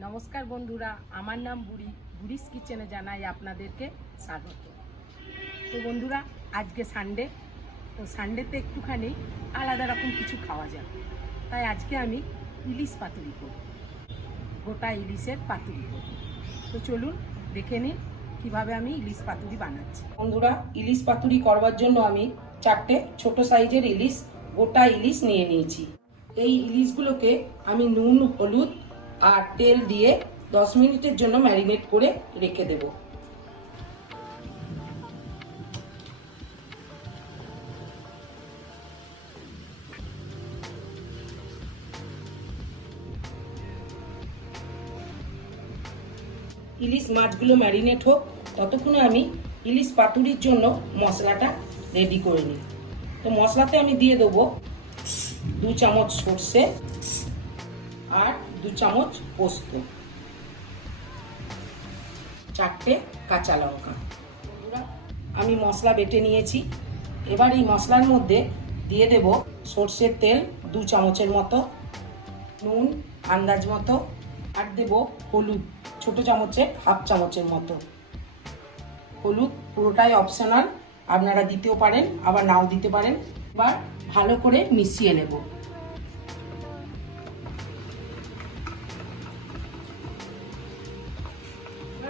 নমস্কার বন্ধুরা, আমার নাম বুড়ি, বুড়িস কিচেনে জানাই আপনাদেরকে স্বাগত। তো বন্ধুরা, আজকে সানডে তো সানডেতে একটুখানি আলাদা রকম কিছু খাওয়া যায় তাই আজকে আমি ইলিশ পাতুরি করব। গোটা ইলিশের পাতুরি করব। তো চলুন, দেখে নিন কীভাবে আমি ইলিশ পাতুরি বানাচ্ছি। বন্ধুরা, ইলিশ পাতুরি করবার জন্য আমি চারটে ছোট সাইজের ইলিশ, গোটা ইলিশ নিয়ে নিয়েছি। এই ইলিশগুলোকে আমি নুন, হলুদ আর তেল দিয়ে দশ মিনিটের জন্য ম্যারিনেট করে রেখে দেব। ইলিশ মাছগুলো ম্যারিনেট হোক, ততক্ষণে আমি ইলিশ পাতুরির জন্য মশলাটা রেডি করে নিই। তো মশলাতে আমি দিয়ে দেবো দু চামচ সর্ষে আর দু চামচ পোস্ত। চারটে কাঁচা লঙ্কা। আমি মশলা বেটে নিয়েছি। এবার এই মশলার মধ্যে দিয়ে দেব সর্ষের তেল দু চামচের মতো, নুন, আন্দাজ মতো, আর দেব হলুদ, ছোট চামচের হাফ চামচের মতো। হলুদ পুরোটাই অপশনাল আপনারা দিতেও পারেন, আবার নাও দিতে পারেন। বা ভালো করে মিশিয়ে নেব।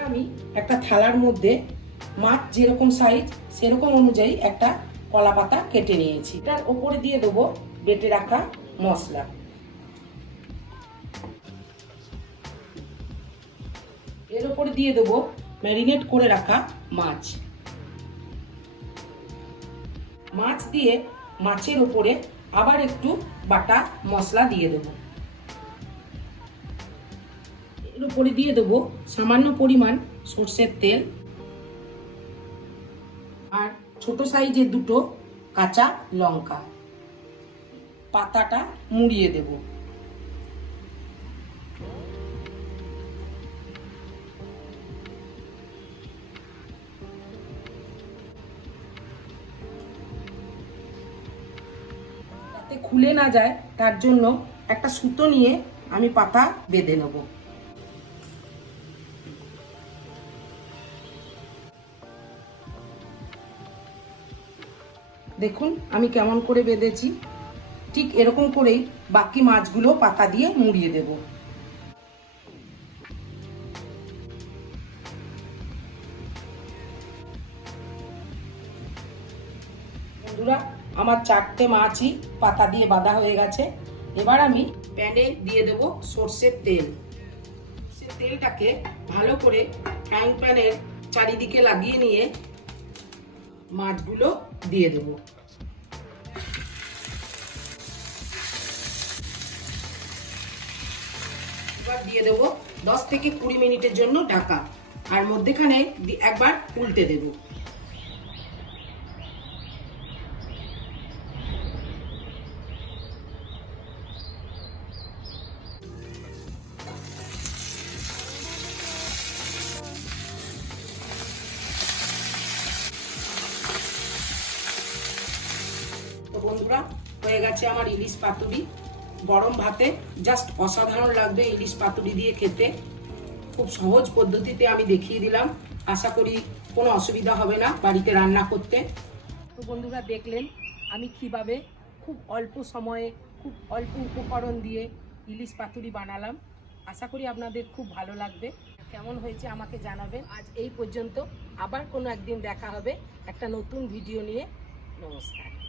আমি একটা থালার মধ্যে মাছ যেরকম সাইজ সেরকম অনুযায়ী একটা কলা পাতা কেটে নিয়েছি। এটার ওপরে দিয়ে দেবো বেটে রাখা মশলা। এর ওপরে দিয়ে দেবো ম্যারিনেট করে রাখা মাছ। মাছ দিয়ে মাছের ওপরে আবার একটু বাটা মশলা দিয়ে দেবো। এর উপরে দিয়ে দেবো সামান্য পরিমাণ সর্ষের তেল আর ছোট সাইজের দুটো কাঁচা লঙ্কা। পাতাটা মুড়িয়ে দেব। খুলে না যায়, তার জন্য একটা সুতো নিয়ে আমি পাতা বেঁধে নেব। দেখুন, আমি কেমন করে বেঁধেছি। ঠিক এরকম করেই বাকি মাছগুলো পাতা দিয়ে মুড়িয়ে দেব। বন্ধুরা, আমার চারটে মাছই পাতা দিয়ে বাঁধা হয়ে গেছে। এবার আমি প্যানে দিয়ে দেব সর্ষের তেল। সে তেলটাকে ভালো করে ফ্রাইং প্যানের চারিদিকে লাগিয়ে নিয়ে মাছগুলো দিয়ে দেব। এবার দিয়ে দেবো দশ থেকে কুড়ি মিনিটের জন্য ঢাকা। আর মধ্যেখানে একবার উল্টে দেব। বন্ধুরা, হয়ে গেছে আমার ইলিশ পাতুরি। গরম ভাতে জাস্ট অসাধারণ লাগবে ইলিশ পাতুরি দিয়ে খেতে। খুব সহজ পদ্ধতিতে আমি দেখিয়ে দিলাম। আশা করি কোনো অসুবিধা হবে না বাড়িতে রান্না করতে। তো বন্ধুরা, দেখলেন আমি কীভাবে খুব অল্প সময়ে, খুব অল্প উপকরণ দিয়ে ইলিশ পাতুরি বানালাম। আশা করি আপনাদের খুব ভালো লাগবে। কেমন হয়েছে আমাকে জানাবেন। আজ এই পর্যন্ত আবার কোনো একদিন দেখা হবে। একটা নতুন ভিডিও নিয়ে। নমস্কার।